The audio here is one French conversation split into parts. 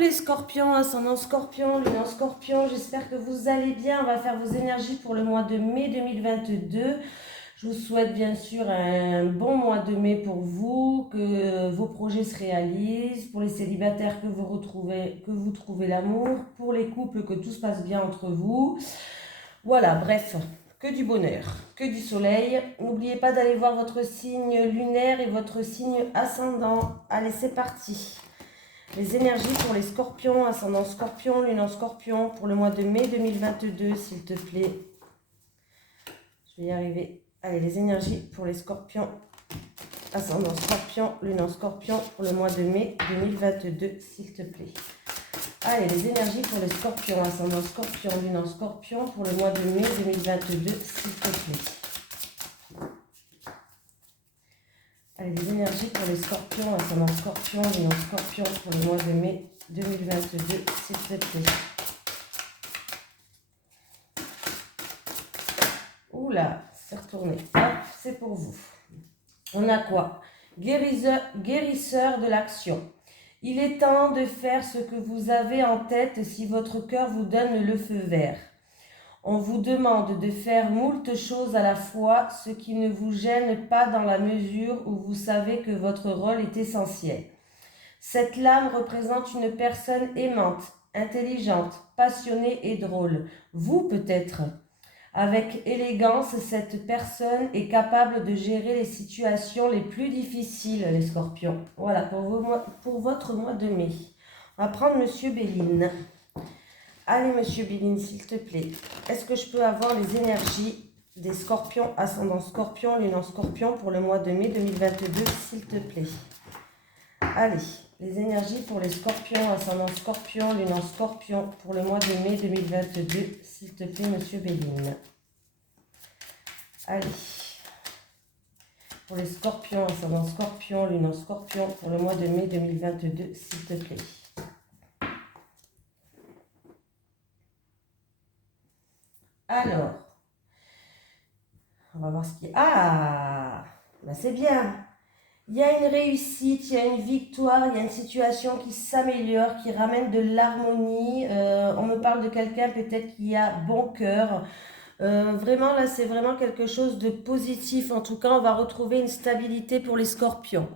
les scorpions, ascendant scorpion, lune en scorpion, j'espère que vous allez bien. On va faire vos énergies pour le mois de mai 2022. Je vous souhaite bien sûr un bon mois de mai pour vous, que vos projets se réalisent, pour les célibataires que vous trouvez l'amour, pour les couples que tout se passe bien entre vous. Voilà, bref, que du bonheur, que du soleil. N'oubliez pas d'aller voir votre signe lunaire et votre signe ascendant. Allez, c'est parti. Les énergies pour les scorpions, ascendant scorpion, lune en scorpion, pour le mois de mai 2022, s'il te plaît. Je vais y arriver. Allez, les énergies pour les scorpions, ascendant scorpion, lune en scorpion, pour le mois de mai 2022, s'il te plaît. Allez, les énergies pour les scorpions, ascendant scorpion, lune en scorpion, pour le mois de mai 2022, s'il te plaît. Allez, les énergies pour les scorpions, ascendant scorpion, lune en scorpion, pour le mois de mai 2022, s'il te plaît. Oula, c'est retourné. Hop, c'est pour vous. On a quoi? Guérisseur de l'action. Il est temps de faire ce que vous avez en tête si votre cœur vous donne le feu vert. On vous demande de faire moult choses à la fois, ce qui ne vous gêne pas dans la mesure où vous savez que votre rôle est essentiel. Cette lame représente une personne aimante, intelligente, passionnée et drôle. Vous peut-être. Avec élégance, cette personne est capable de gérer les situations les plus difficiles, les scorpions. Voilà, pour votre mois de mai. On va prendre Monsieur Béline. Allez, Monsieur Béline, s'il te plaît. Est-ce que je peux avoir les énergies des scorpions, ascendant scorpion, lune en scorpion, pour le mois de mai 2022, s'il te plaît? Allez, les énergies pour les scorpions, ascendant scorpion, lune en scorpion, pour le mois de mai 2022, s'il te plaît, Monsieur Béline. Allez, pour les scorpions, ascendant scorpion, lune en scorpion, pour le mois de mai 2022, s'il te plaît. Alors, on va voir ce qu'il y a. Ah, ben c'est bien. Il y a une réussite, il y a une victoire, il y a une situation qui s'améliore, qui ramène de l'harmonie. On me parle de quelqu'un peut-être qui a bon cœur. Vraiment, là, c'est vraiment quelque chose de positif. En tout cas, on va retrouver une stabilité pour les scorpions.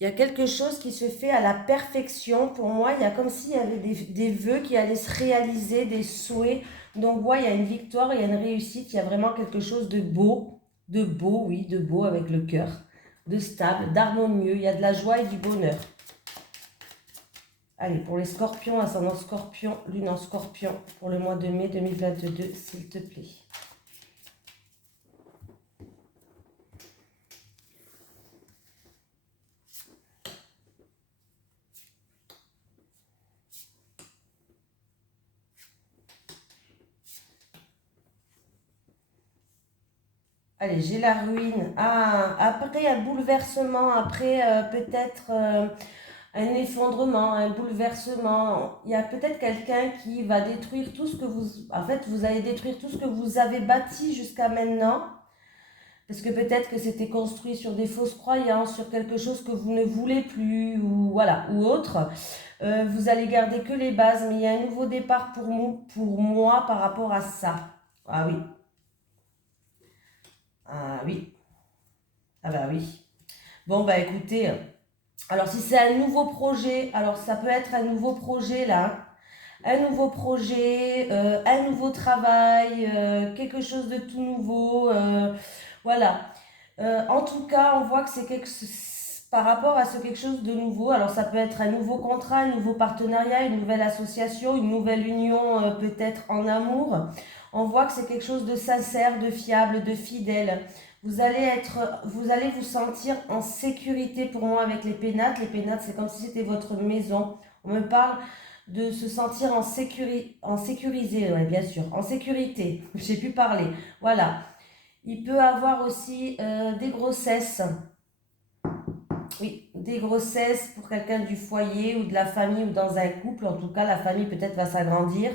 Il y a quelque chose qui se fait à la perfection. Pour moi, il y a comme s'il y avait des vœux qui allaient se réaliser, des souhaits. Donc, ouais, il y a une victoire, il y a une réussite, il y a vraiment quelque chose de beau, oui, de beau avec le cœur, de stable, d'harmonieux. Il y a de la joie et du bonheur. Allez, pour les scorpions, ascendant scorpion, lune en scorpion, pour le mois de mai 2022, s'il te plaît. Allez, j'ai la ruine. Ah, après un bouleversement, après peut-être un effondrement, un bouleversement. Il y a peut-être quelqu'un qui va détruire tout ce que vous... En fait, vous allez détruire tout ce que vous avez bâti jusqu'à maintenant. Parce que peut-être que c'était construit sur des fausses croyances, sur quelque chose que vous ne voulez plus, ou voilà, ou autre. Vous allez garder que les bases, mais il y a un nouveau départ pour moi par rapport à ça. Ah oui. Ah oui. Ah bah oui. Bon bah écoutez, alors si c'est un nouveau projet, alors ça peut être un nouveau projet là, un nouveau projet, un nouveau travail, quelque chose de tout nouveau, voilà. En tout cas, on voit que par rapport à ce quelque chose de nouveau, alors ça peut être un nouveau contrat, un nouveau partenariat, une nouvelle association, une nouvelle union peut-être en amour. On voit que c'est quelque chose de sincère, de fiable, de fidèle. Vous allez vous sentir en sécurité pour moi avec les pénates. Les pénates, c'est comme si c'était votre maison. On me parle de se sentir en sécurisé, ouais, bien sûr, en sécurité. J'ai pu parler. Voilà. Il peut avoir aussi des grossesses. Oui, des grossesses pour quelqu'un du foyer ou de la famille ou dans un couple. En tout cas, la famille peut-être va s'agrandir.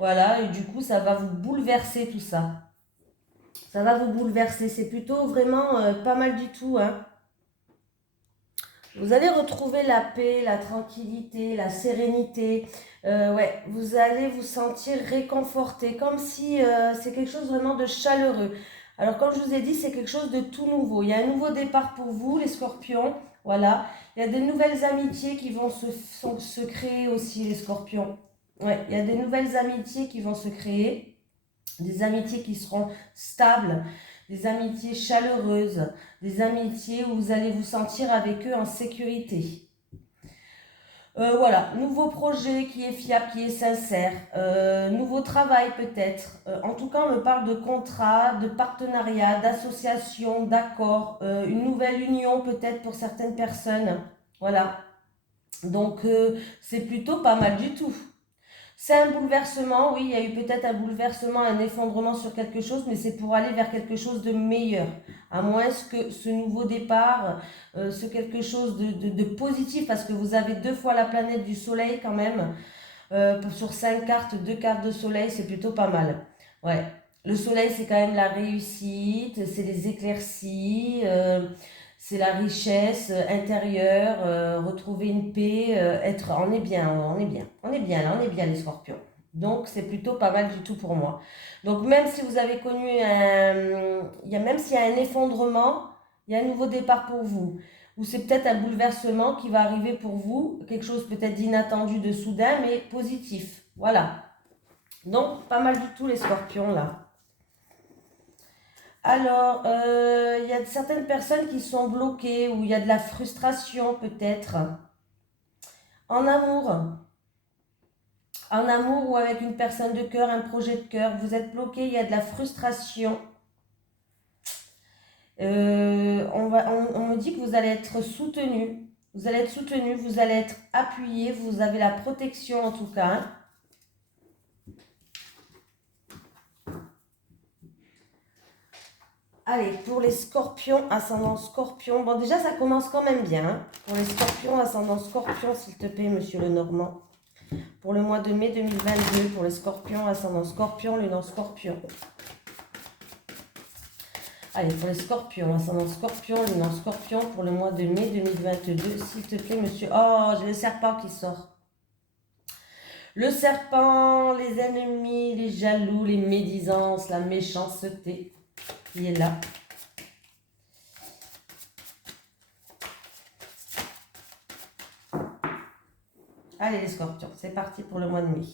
Voilà, et du coup, ça va vous bouleverser tout ça. Ça va vous bouleverser. C'est plutôt vraiment pas mal du tout, hein. Vous allez retrouver la paix, la tranquillité, la sérénité. Ouais, vous allez vous sentir réconforté, comme si c'est quelque chose vraiment de chaleureux. Alors, comme je vous ai dit, c'est quelque chose de tout nouveau. Il y a un nouveau départ pour vous, les scorpions. Voilà. Il y a de nouvelles amitiés qui vont se créer aussi, les scorpions. Ouais, il y a des nouvelles amitiés qui vont se créer. Des amitiés qui seront stables, des amitiés chaleureuses, des amitiés où vous allez vous sentir avec eux en sécurité. Voilà, nouveau projet qui est fiable, qui est sincère, nouveau travail peut-être. En tout cas, on me parle de contrat, de partenariat, d'association, d'accord, une nouvelle union peut-être pour certaines personnes. Voilà, donc c'est plutôt pas mal du tout. C'est un bouleversement, oui, il y a eu peut-être un bouleversement, un effondrement sur quelque chose, mais c'est pour aller vers quelque chose de meilleur. À moins que ce nouveau départ, ce quelque chose de positif, parce que vous avez 2 fois la planète du soleil quand même. Sur 5 cartes, 2 cartes de soleil, c'est plutôt pas mal. Ouais. Le soleil, c'est quand même la réussite, c'est les éclaircies, c'est la richesse intérieure, retrouver une paix, être, on est bien, on est bien, on est bien là, on est bien les scorpions. Donc c'est plutôt pas mal du tout pour moi. Donc même si vous avez connu même s'il y a un effondrement, il y a un nouveau départ pour vous. Ou c'est peut-être un bouleversement qui va arriver pour vous, quelque chose peut-être d'inattendu, de soudain, mais positif. Voilà. Donc pas mal du tout les scorpions là. Alors, il y a certaines personnes qui sont bloquées ou il y a de la frustration peut-être. En amour. En amour ou avec une personne de cœur, un projet de cœur. Vous êtes bloqué, il y a de la frustration. On me dit que vous allez être soutenu. Vous allez être soutenu, vous allez être appuyé. Vous avez la protection en tout cas. Hein. Allez, pour les scorpions, ascendant scorpion. Bon, déjà, ça commence quand même bien. Hein. Pour les scorpions, ascendant scorpion, s'il te plaît, monsieur Lenormand. Pour le mois de mai 2022, pour les scorpions, ascendant scorpion, lunan scorpion. Allez, pour les scorpions, ascendant scorpion, lunan scorpion, pour le mois de mai 2022, s'il te plaît, monsieur. Oh, j'ai le serpent qui sort. Le serpent, les ennemis, les jaloux, les médisances, la méchanceté qui est là. Allez les scorpions, c'est parti pour le mois de mai.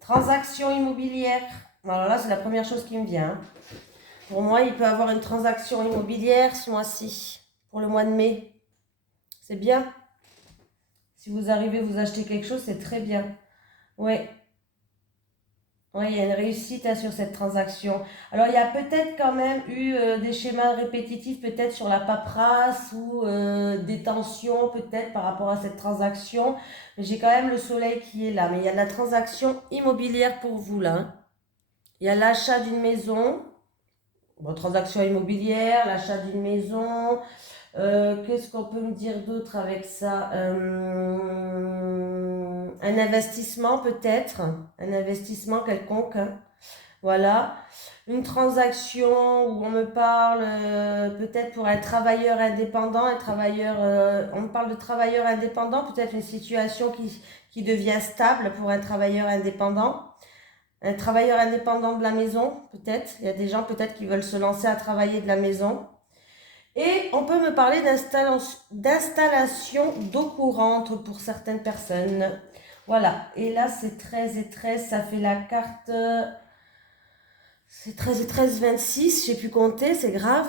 Transaction immobilière. Alors là, c'est la première chose qui me vient. Hein. Pour moi, il peut y avoir une transaction immobilière ce mois-ci, pour le mois de mai. C'est bien. Si vous arrivez à vous acheter quelque chose, c'est très bien. Oui. Oui, il y a une réussite hein, sur cette transaction. Alors, il y a peut-être quand même eu des schémas répétitifs, peut-être sur la paperasse ou des tensions, peut-être par rapport à cette transaction. Mais j'ai quand même le soleil qui est là. Mais il y a de la transaction immobilière pour vous, là. Hein. Il y a l'achat d'une maison. Bon, transaction immobilière, l'achat d'une maison. Qu'est-ce qu'on peut me dire d'autre avec ça un investissement peut-être, un investissement quelconque. Hein. Voilà. Une transaction où on me parle peut-être pour un travailleur indépendant, on me parle de travailleur indépendant, peut-être une situation qui devient stable pour un travailleur indépendant. Un travailleur indépendant de la maison, peut-être. Il y a des gens peut-être qui veulent se lancer à travailler de la maison. Et on peut me parler d'installation d'eau courante pour certaines personnes. Voilà. Et là, c'est 13 et 13, ça fait la carte... C'est 13 et 13, 26, j'ai pu compter, c'est grave.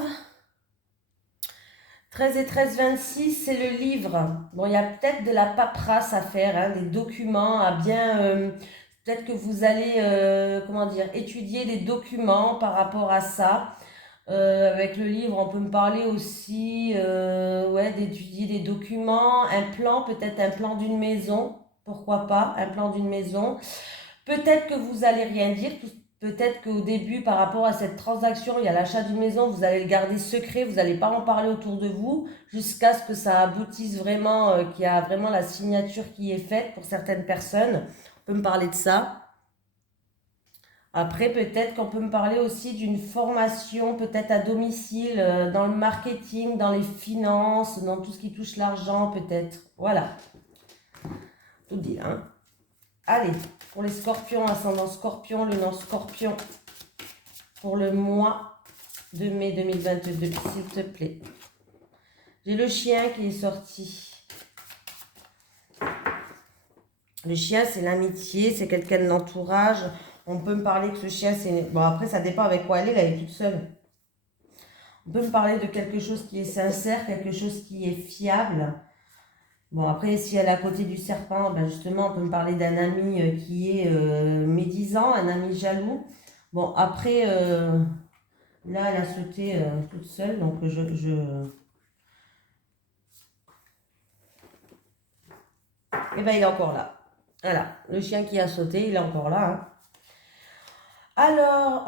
13 et 13, 26, c'est le livre. Bon, il y a peut-être de la paperasse à faire, hein, des documents à bien... peut-être que vous allez, comment dire, étudier des documents par rapport à ça. Avec le livre, on peut me parler aussi ouais, d'étudier des documents, un plan, peut-être un plan d'une maison, pourquoi pas, un plan d'une maison. Peut-être que vous allez rien dire, peut-être qu'au début, par rapport à cette transaction, il y a l'achat d'une maison, vous allez le garder secret, vous n'allez pas en parler autour de vous, jusqu'à ce que ça aboutisse vraiment, qu'il y a vraiment la signature qui est faite pour certaines personnes. On peut me parler de ça. Après, peut-être qu'on peut me parler aussi d'une formation, peut-être à domicile, dans le marketing, dans les finances, dans tout ce qui touche l'argent, peut-être. Voilà, tout dit, hein. Allez, pour les scorpions, ascendant scorpion, le nom scorpion, pour le mois de mai 2022, s'il te plaît. J'ai le chien qui est sorti. Le chien, c'est l'amitié, c'est quelqu'un de l'entourage. On peut me parler que ce chien, c'est... Bon, après, ça dépend avec quoi elle est toute seule. On peut me parler de quelque chose qui est sincère, quelque chose qui est fiable. Bon, après, si elle est à côté du serpent, ben justement, on peut me parler d'un ami qui est médisant, un ami jaloux. Bon, après, là, elle a sauté toute seule, donc Eh ben, il est encore là. Voilà, le chien qui a sauté, il est encore là, hein. Alors,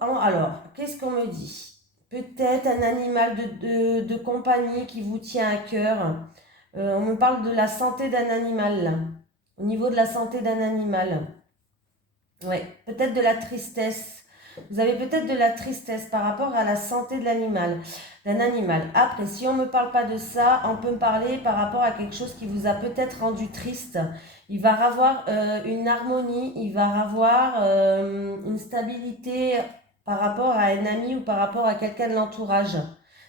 Alors, qu'est-ce qu'on me dit? Peut-être un animal de compagnie qui vous tient à cœur. On me parle de la santé d'un animal, là. Au niveau de la santé d'un animal. Ouais, peut-être de la tristesse. Vous avez peut-être de la tristesse par rapport à la santé de l'animal, d'un animal. Après, si on ne me parle pas de ça, on peut me parler par rapport à quelque chose qui vous a peut-être rendu triste. Il va avoir une harmonie, il va avoir une stabilité par rapport à un ami ou par rapport à quelqu'un de l'entourage.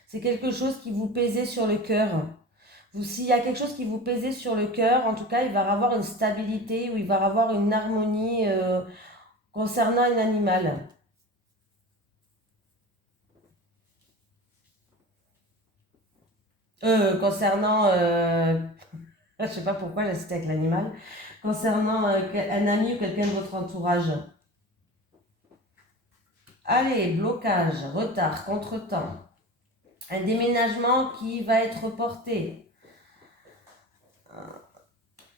C'est quelque chose qui vous pesait sur le cœur. S'il y a quelque chose qui vous pesait sur le cœur, en tout cas, il va avoir une stabilité ou il va avoir une harmonie concernant un animal. Concernant, je sais pas pourquoi j'ai cité avec l'animal, concernant un ami ou quelqu'un de votre entourage. Allez, blocage, retard, contretemps. Un déménagement qui va être reporté.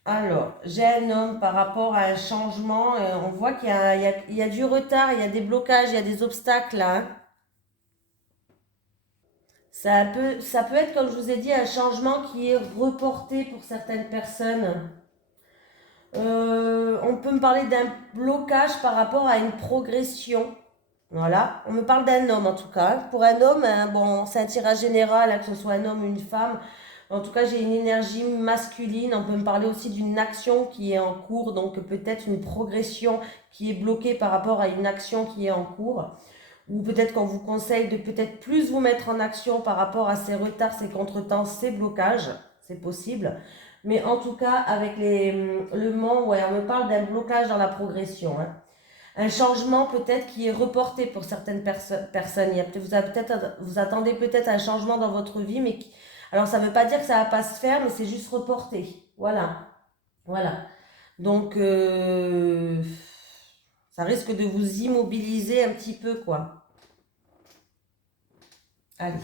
Alors, j'ai un homme par rapport à un changement. On voit qu'il y a du retard, il y a des blocages, il y a des obstacles là, hein. Ça peut être, comme je vous ai dit, un changement qui est reporté pour certaines personnes. On peut me parler d'un blocage par rapport à une progression. Voilà, on me parle d'un homme en tout cas. Pour un homme, hein, bon, c'est un tirage général, hein, que ce soit un homme ou une femme. En tout cas, j'ai une énergie masculine. On peut me parler aussi d'une action qui est en cours, donc peut-être une progression qui est bloquée par rapport à une action qui est en cours. Ou peut-être qu'on vous conseille de peut-être plus vous mettre en action par rapport à ces retards, ces contretemps, ces blocages. C'est possible. Mais en tout cas, avec le Mans, ouais, on me parle d'un blocage dans la progression, hein. Un changement peut-être qui est reporté pour certaines personnes. Vous attendez peut-être un changement dans votre vie, alors ça ne veut pas dire que ça ne va pas se faire, mais c'est juste reporté. Voilà, voilà. Donc, ça risque de vous immobiliser un petit peu, quoi. Allez.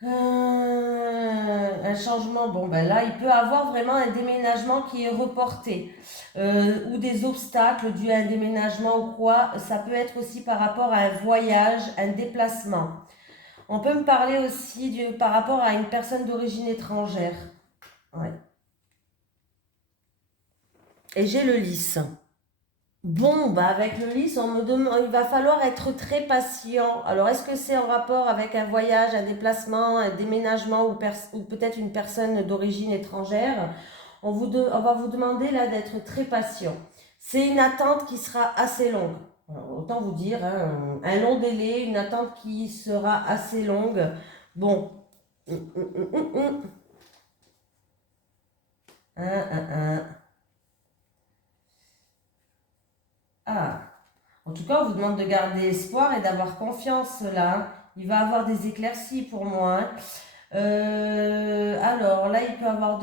Un changement, bon ben là, il peut avoir vraiment un déménagement qui est reporté ou des obstacles dus à un déménagement ou quoi. Ça peut être aussi par rapport à un voyage, un déplacement. On peut me parler aussi par rapport à une personne d'origine étrangère. Ouais. Et j'ai le lys. Bon, bah avec le lys, on me demande, il va falloir être très patient. Alors, est-ce que c'est en rapport avec un voyage, un déplacement, un déménagement ou peut-être une personne d'origine étrangère? On va vous demander là d'être très patient. C'est une attente qui sera assez longue. Alors, autant vous dire, hein, un long délai, une attente qui sera assez longue. Bon. Un, un. Ah. En tout cas, on vous demande de garder espoir et d'avoir confiance là. Il va avoir des éclaircies pour moi, hein. Alors là, il peut avoir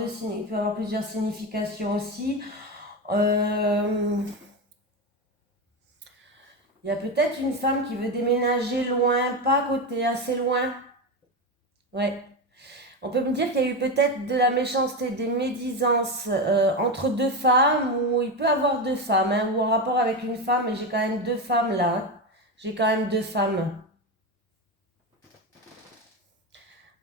plusieurs significations aussi. Euh, il y a peut-être une femme qui veut déménager loin, pas à côté, assez loin. Ouais. On peut me dire qu'il y a eu peut-être de la méchanceté, des médisances entre deux femmes, ou il peut avoir deux femmes, hein, ou en rapport avec une femme, mais j'ai quand même deux femmes là, hein. J'ai quand même deux femmes.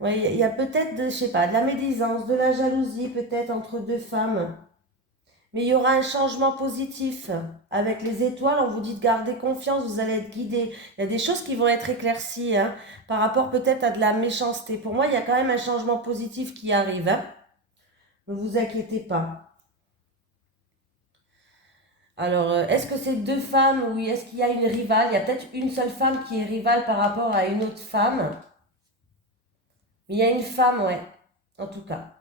Ouais, il y a peut-être, je sais pas, de la médisance, de la jalousie peut-être entre deux femmes. Mais il y aura un changement positif. Avec les étoiles, on vous dit de garder confiance, vous allez être guidé. Il y a des choses qui vont être éclaircies hein, par rapport peut-être à de la méchanceté. Pour moi, il y a quand même un changement positif qui arrive. Hein. Ne vous inquiétez pas. Alors, est-ce que c'est deux femmes ou est-ce qu'il y a une rivale? Il y a peut-être une seule femme qui est rivale par rapport à une autre femme. Mais il y a une femme, ouais, en tout cas.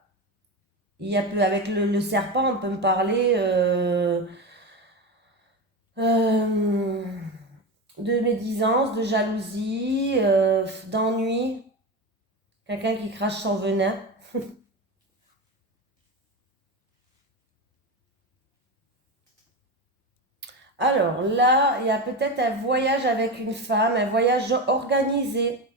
Il y a peu, avec le serpent, on peut me parler euh, de médisance, de jalousie, d'ennui. Quelqu'un qui crache son venin. Alors là, il y a peut-être un voyage avec une femme, un voyage organisé.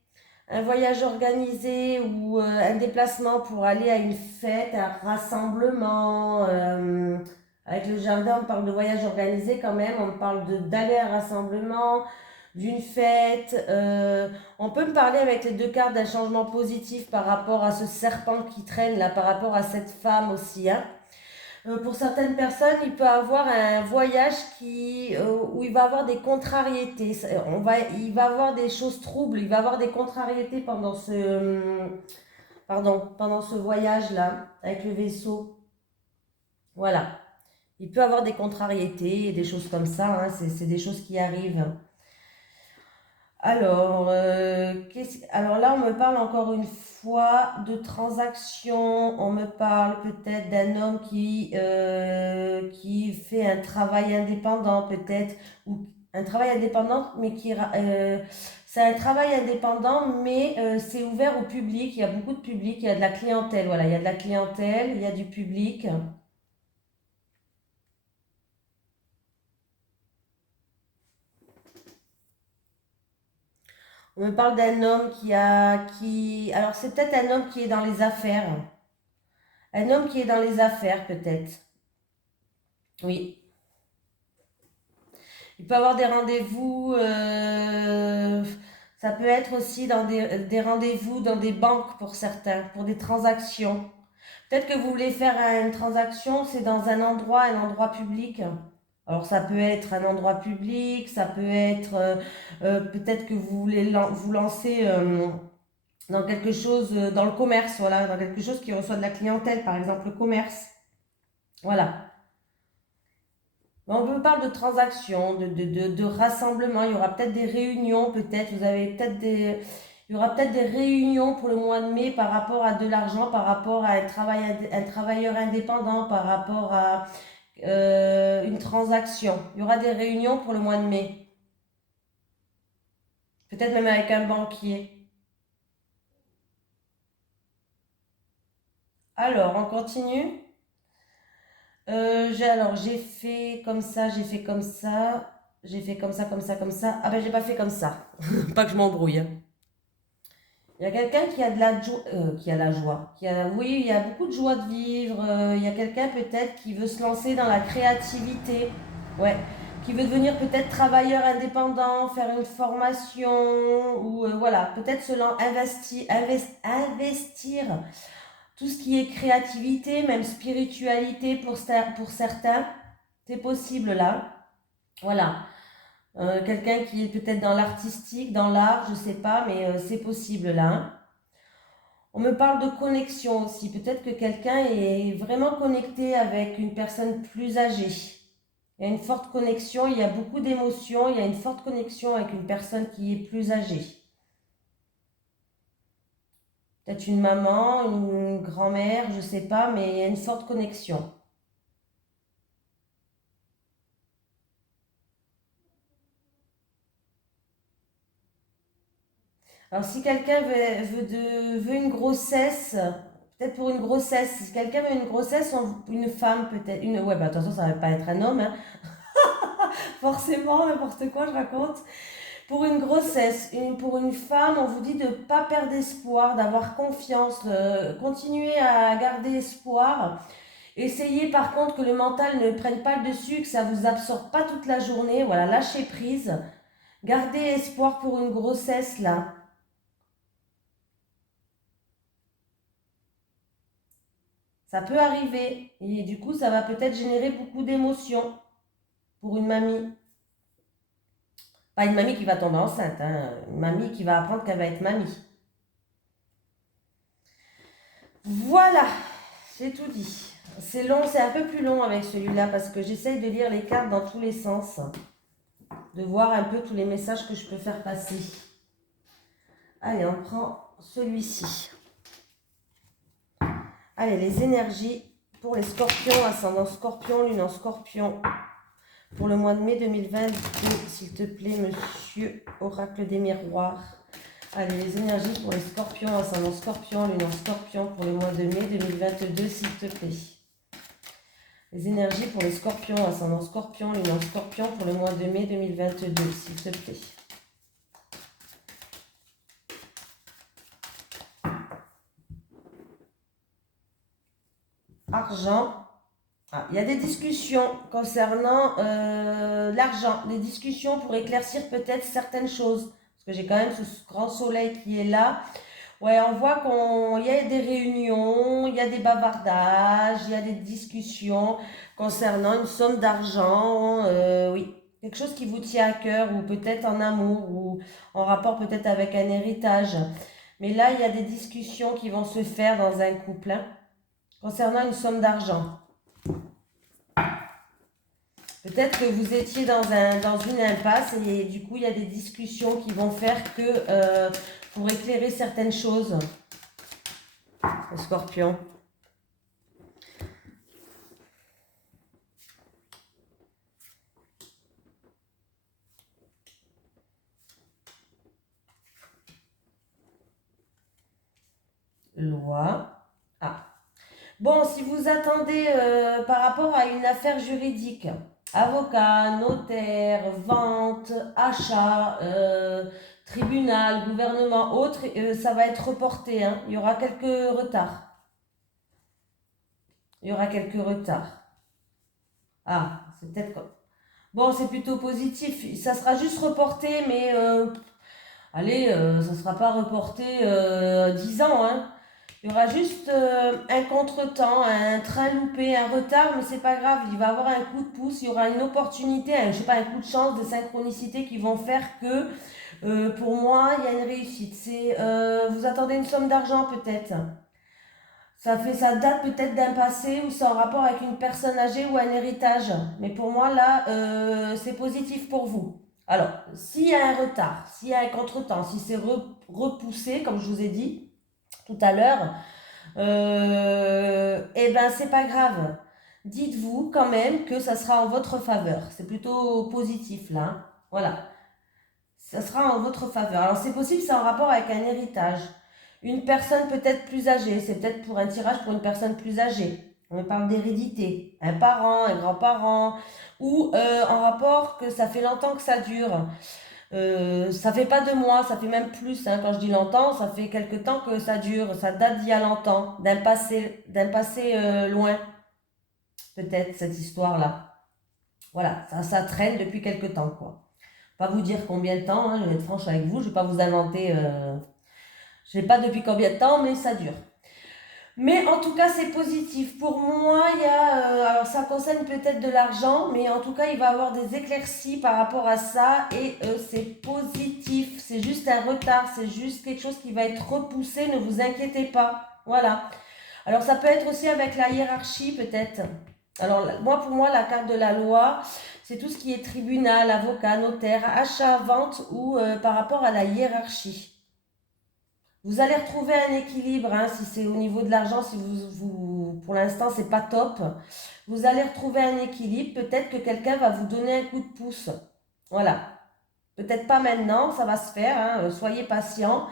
Un voyage organisé ou un déplacement pour aller à une fête, un rassemblement. Avec le jardin, on parle de voyage organisé quand même. On parle d'aller à un rassemblement, d'une fête. On peut me parler avec les deux cartes d'un changement positif par rapport à ce serpent qui traîne là, par rapport à cette femme aussi. Hein. Pour certaines personnes, il peut avoir un voyage où il va avoir des contrariétés. Il va avoir des choses troubles, il va avoir des contrariétés pendant ce voyage-là, avec le vaisseau. Voilà. Il peut avoir des contrariétés et des choses comme ça. Hein, c'est des choses qui arrivent. Alors là, on me parle encore une fois de transactions. On me parle peut-être d'un homme qui fait un travail indépendant, peut-être, ou un travail indépendant, mais c'est un travail indépendant, mais c'est ouvert au public. Il y a beaucoup de public, il y a de la clientèle. Voilà, il y a de la clientèle, il y a du public. On me parle d'un homme alors c'est peut-être un homme qui est dans les affaires. Un homme qui est dans les affaires, peut-être. Oui. Il peut avoir des rendez-vous. Ça peut être aussi dans des rendez-vous dans des banques pour certains, pour des transactions. Peut-être que vous voulez faire une transaction, c'est dans un endroit public. Alors ça peut être un endroit public, ça peut être peut-être que vous voulez vous lancer dans quelque chose, dans le commerce, voilà, dans quelque chose qui reçoit de la clientèle, par exemple le commerce. Voilà. On me parle de transactions, de rassemblements. Il y aura peut-être des réunions, peut-être. Il y aura peut-être des réunions pour le mois de mai par rapport à de l'argent, par rapport à un travailleur indépendant, par rapport à une transaction. Il y aura des réunions pour le mois de mai. Peut-être même avec un banquier. Alors, on continue. J'ai fait comme ça, j'ai fait comme ça, j'ai fait comme ça, comme ça, comme ça. Ah ben j'ai pas fait comme ça. Pas que je m'embrouille. Hein. Il y a quelqu'un qui a de la joie, oui, il y a beaucoup de joie de vivre. Il y a quelqu'un peut-être qui veut se lancer dans la créativité, ouais, qui veut devenir peut-être travailleur indépendant, faire une formation ou voilà, peut-être investir tout ce qui est créativité, même spiritualité pour certains, c'est possible là. Voilà. Quelqu'un qui est peut-être dans l'artistique, dans l'art, je sais pas, mais c'est possible là. Hein. On me parle de connexion aussi. Peut-être que quelqu'un est vraiment connecté avec une personne plus âgée. Il y a une forte connexion, il y a beaucoup d'émotions, il y a une forte connexion avec une personne qui est plus âgée. Peut-être une maman, une grand-mère, je sais pas, mais il y a une forte connexion. Alors, si quelqu'un veut une grossesse, peut-être pour une grossesse, si quelqu'un veut une grossesse, une femme peut-être, ouais, bah attention, ça va pas être un homme, hein. Forcément, n'importe quoi, je raconte. Pour une grossesse, pour une femme, on vous dit de ne pas perdre espoir, d'avoir confiance, de continuer à garder espoir. Essayez par contre que le mental ne prenne pas le dessus, que ça vous absorbe pas toute la journée. Voilà, lâchez prise. Gardez espoir pour une grossesse là. Ça peut arriver. Et du coup, ça va peut-être générer beaucoup d'émotions pour une mamie. Pas une mamie qui va tomber enceinte, hein. Une mamie qui va apprendre qu'elle va être mamie. Voilà, j'ai tout dit. C'est long, c'est un peu plus long avec celui-là parce que j'essaye de lire les cartes dans tous les sens. De voir un peu tous les messages que je peux faire passer. Allez, on prend celui-ci. Allez, les énergies pour les scorpions, ascendant scorpion, lune en scorpion. Pour le mois de mai 2022, s'il te plaît, monsieur oracle des miroirs. Allez, les énergies pour les scorpions, ascendant scorpion, lune en scorpion, pour le mois de mai 2022, s'il te plaît. Les énergies pour les scorpions, ascendant scorpion, lune en scorpion, pour le mois de mai 2022, s'il te plaît. Argent. Ah, il y a des discussions concernant l'argent, des discussions pour éclaircir peut-être certaines choses. Parce que j'ai quand même ce grand soleil qui est là. Ouais, on voit qu'il y a des réunions, il y a des bavardages, il y a des discussions concernant une somme d'argent. Oui, quelque chose qui vous tient à cœur ou peut-être en amour ou en rapport peut-être avec un héritage. Mais là, il y a des discussions qui vont se faire dans un couple, hein, concernant une somme d'argent. Peut-être que vous étiez dans une impasse et du coup, il y a des discussions qui vont faire que pour éclairer certaines choses. Le scorpion. Loi. Ah. Bon, si vous attendez par rapport à une affaire juridique, avocat, notaire, vente, achat, tribunal, gouvernement, autre, ça va être reporté, hein. Il y aura quelques retards. Il y aura quelques retards. Ah, c'est peut-être comme... Bon, c'est plutôt positif. Ça sera juste reporté, mais allez, ça ne sera pas reporté 10 ans, hein. Il y aura juste un contretemps, un train loupé, un retard, mais c'est pas grave. Il va avoir un coup de pouce, il y aura une opportunité, je sais pas, un coup de chance, des synchronicités qui vont faire que, pour moi, il y a une réussite. C'est, vous attendez une somme d'argent peut-être. Ça date peut-être d'un passé ou c'est en rapport avec une personne âgée ou un héritage. Mais pour moi, là, c'est positif pour vous. Alors, s'il y a un retard, s'il y a un contretemps, si c'est repoussé, comme je vous ai dit tout à l'heure, eh ben, c'est pas grave. Dites-vous quand même que ça sera en votre faveur. C'est plutôt positif, là, hein. Voilà. Ça sera en votre faveur. Alors, c'est possible, c'est en rapport avec un héritage. Une personne peut-être plus âgée, c'est peut-être pour un tirage pour une personne plus âgée. On parle d'hérédité, un parent, un grand-parent, ou en rapport que ça fait longtemps que ça dure. Ça fait pas 2 mois, ça fait même plus, hein. Quand je dis longtemps, ça fait quelque temps que ça dure, ça date d'il y a longtemps, d'un passé loin, peut-être cette histoire-là. Voilà, ça traîne depuis quelque temps, quoi. Pas vous dire combien de temps, hein, je vais être franche avec vous, je vais pas vous inventer. Je sais pas depuis combien de temps, mais ça dure. Mais en tout cas, c'est positif. Pour moi, il y a... alors, ça concerne peut-être de l'argent, mais en tout cas, il va y avoir des éclaircies par rapport à ça. Et c'est positif. C'est juste un retard. C'est juste quelque chose qui va être repoussé. Ne vous inquiétez pas. Voilà. Alors, ça peut être aussi avec la hiérarchie, peut-être. Alors, moi, pour moi, la carte de la loi, c'est tout ce qui est tribunal, avocat, notaire, achat, vente ou par rapport à la hiérarchie. Vous allez retrouver un équilibre, hein, si c'est au niveau de l'argent, si pour l'instant, c'est pas top. Vous allez retrouver un équilibre. Peut-être que quelqu'un va vous donner un coup de pouce. Voilà. Peut-être pas maintenant, ça va se faire, hein, soyez patient.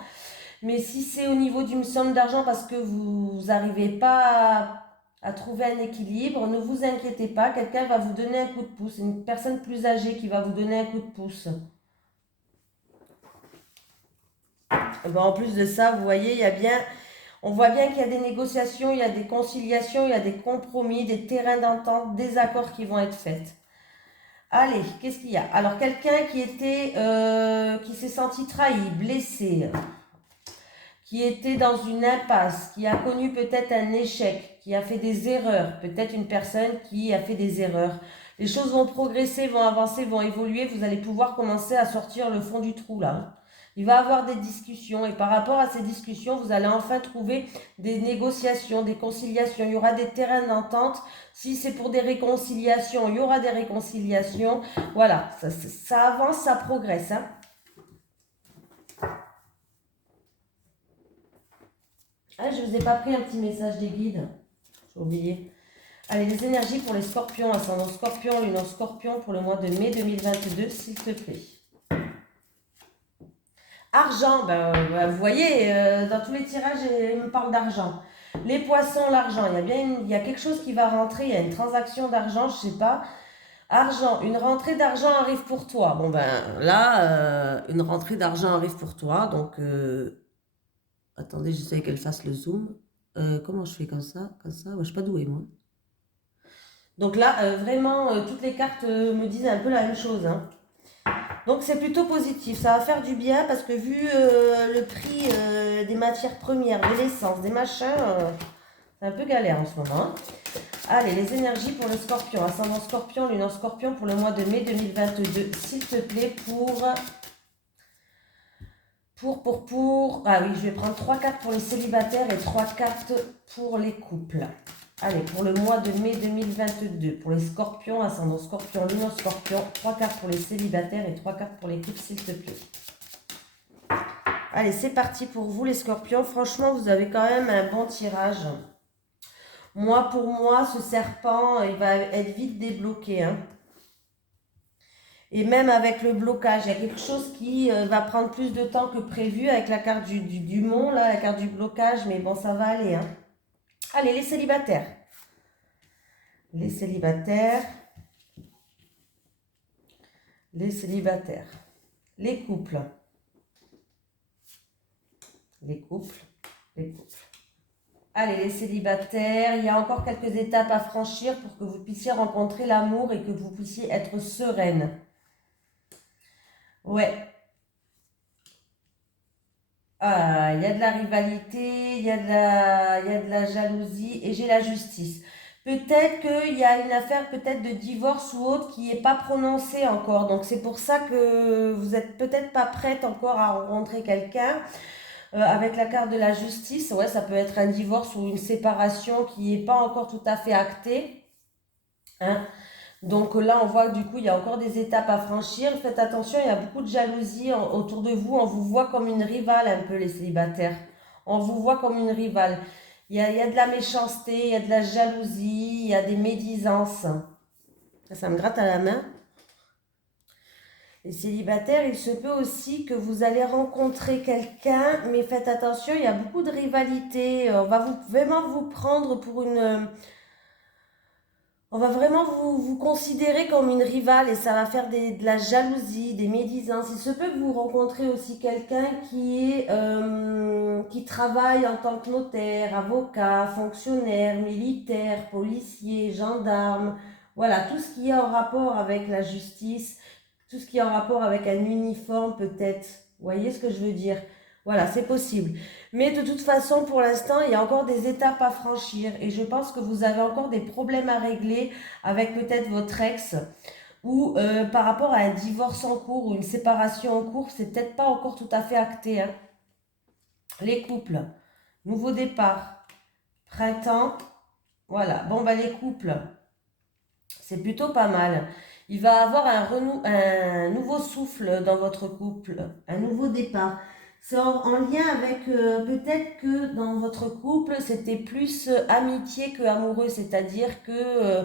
Mais si c'est au niveau d'une somme d'argent parce que vous n'arrivez pas à trouver un équilibre, ne vous inquiétez pas, quelqu'un va vous donner un coup de pouce. Une personne plus âgée qui va vous donner un coup de pouce. Ben, en plus de ça, vous voyez, on voit bien qu'il y a des négociations, il y a des conciliations, il y a des compromis, des terrains d'entente, des accords qui vont être faits. Allez, qu'est-ce qu'il y a? Alors, quelqu'un qui s'est senti trahi, blessé, qui était dans une impasse, qui a connu peut-être un échec, qui a fait des erreurs, peut-être une personne qui a fait des erreurs. Les choses vont progresser, vont avancer, vont évoluer, vous allez pouvoir commencer à sortir le fond du trou là. Il va y avoir des discussions et par rapport à ces discussions, vous allez enfin trouver des négociations, des conciliations. Il y aura des terrains d'entente. Si c'est pour des réconciliations, il y aura des réconciliations. Voilà, ça avance, ça progresse. Hein. Ah, je vous ai pas pris un petit message des guides. J'ai oublié. Allez, les énergies pour les scorpions, ascendant scorpion, lune en scorpion pour le mois de mai 2022, s'il te plaît. Argent, vous voyez, dans tous les tirages, il me parle d'argent. Les poissons, l'argent, il y a quelque chose qui va rentrer, il y a une transaction d'argent, je sais pas. Argent, une rentrée d'argent arrive pour toi. Bon ben là, une rentrée d'argent arrive pour toi, donc attendez, j'essaie qu'elle fasse le zoom. Comment je fais comme ça? Ouais, je suis pas douée moi. Donc là, vraiment, toutes les cartes me disent un peu la même chose. Hein. Donc c'est plutôt positif, ça va faire du bien parce que vu le prix des matières premières, de l'essence, des machins, c'est un peu galère en ce moment. Hein. Allez, les énergies pour le scorpion, ascendant scorpion, lune en scorpion pour le mois de mai 2022, s'il te plaît, Ah oui, je vais prendre 3 cartes pour les célibataires et 3 cartes pour les couples. Allez, pour le mois de mai 2022, pour les scorpions, ascendant scorpion, lune en scorpion, 3 cartes pour les célibataires et 3 cartes pour les couples, s'il te plaît. Allez, c'est parti pour vous les scorpions. Franchement, vous avez quand même un bon tirage. Moi, pour moi, ce serpent, il va être vite débloqué. Hein. Et même avec le blocage, il y a quelque chose qui va prendre plus de temps que prévu avec la carte du mont, là, la carte du blocage. Mais bon, ça va aller. Hein. Allez, les célibataires. Les célibataires. Les célibataires. Les couples. Les couples. Les couples. Allez, les célibataires, il y a encore quelques étapes à franchir pour que vous puissiez rencontrer l'amour et que vous puissiez être sereine. Ouais. Ah, il y a de la rivalité, il y a de la jalousie et j'ai la justice. Peut-être qu'il y a une affaire peut-être de divorce ou autre qui n'est pas prononcée encore. Donc c'est pour ça que vous n'êtes peut-être pas prête encore à rencontrer quelqu'un. Avec la carte de la justice, ouais, ça peut être un divorce ou une séparation qui n'est pas encore tout à fait actée. Hein. Donc là, on voit que du coup, il y a encore des étapes à franchir. Faites attention, il y a beaucoup de jalousie autour de vous. On vous voit comme une rivale un peu, les célibataires. On vous voit comme une rivale. Il y a de la méchanceté, il y a de la jalousie, il y a des médisances. Ça me gratte à la main. Les célibataires, il se peut aussi que vous allez rencontrer quelqu'un, mais faites attention, il y a beaucoup de rivalité. On va vraiment vous prendre pour une... On va vraiment vous considérer comme une rivale et ça va faire de la jalousie, des médisances. Il se peut que vous rencontrez aussi quelqu'un qui travaille en tant que notaire, avocat, fonctionnaire, militaire, policier, gendarme. Voilà, tout ce qui est en rapport avec la justice, tout ce qui est en rapport avec un uniforme peut-être. Vous voyez ce que je veux dire? Voilà, c'est possible. Mais de toute façon, pour l'instant, il y a encore des étapes à franchir. Et je pense que vous avez encore des problèmes à régler avec peut-être votre ex. Ou par rapport à un divorce en cours ou une séparation en cours, c'est peut-être pas encore tout à fait acté. Hein. Les couples, nouveau départ, printemps. Voilà, bon bah les couples, c'est plutôt pas mal. Il va avoir un nouveau souffle dans votre couple, un nouveau départ. C'est en lien avec peut-être que dans votre couple, c'était plus amitié que amoureux, c'est-à-dire que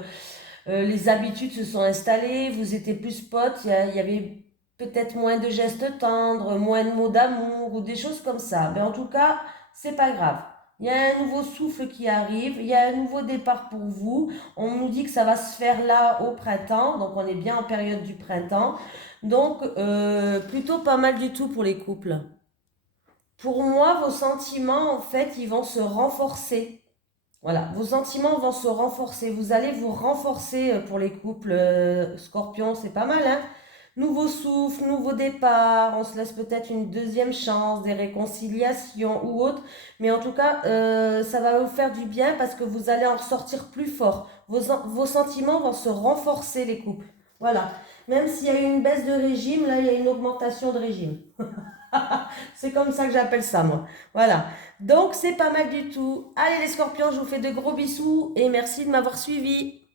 les habitudes se sont installées, vous étiez plus potes, il y avait peut-être moins de gestes tendres, moins de mots d'amour ou des choses comme ça. Mais en tout cas, c'est pas grave. Il y a un nouveau souffle qui arrive, il y a un nouveau départ pour vous. On nous dit que ça va se faire là au printemps, donc on est bien en période du printemps. Donc plutôt pas mal du tout pour les couples. Pour moi, vos sentiments, en fait, ils vont se renforcer. Voilà, vos sentiments vont se renforcer. Vous allez vous renforcer pour les couples scorpions, c'est pas mal, hein? nouveau souffle, nouveau départ. On se laisse peut-être une deuxième chance, des réconciliations ou autre. Mais en tout cas, ça va vous faire du bien parce que vous allez en ressortir plus fort. Vos sentiments vont se renforcer, les couples. Voilà. Même s'il y a eu une baisse de régime, là, il y a une augmentation de régime. C'est comme ça que j'appelle ça, moi. Voilà. Donc, c'est pas mal du tout. Allez, les scorpions, je vous fais de gros bisous et merci de m'avoir suivi.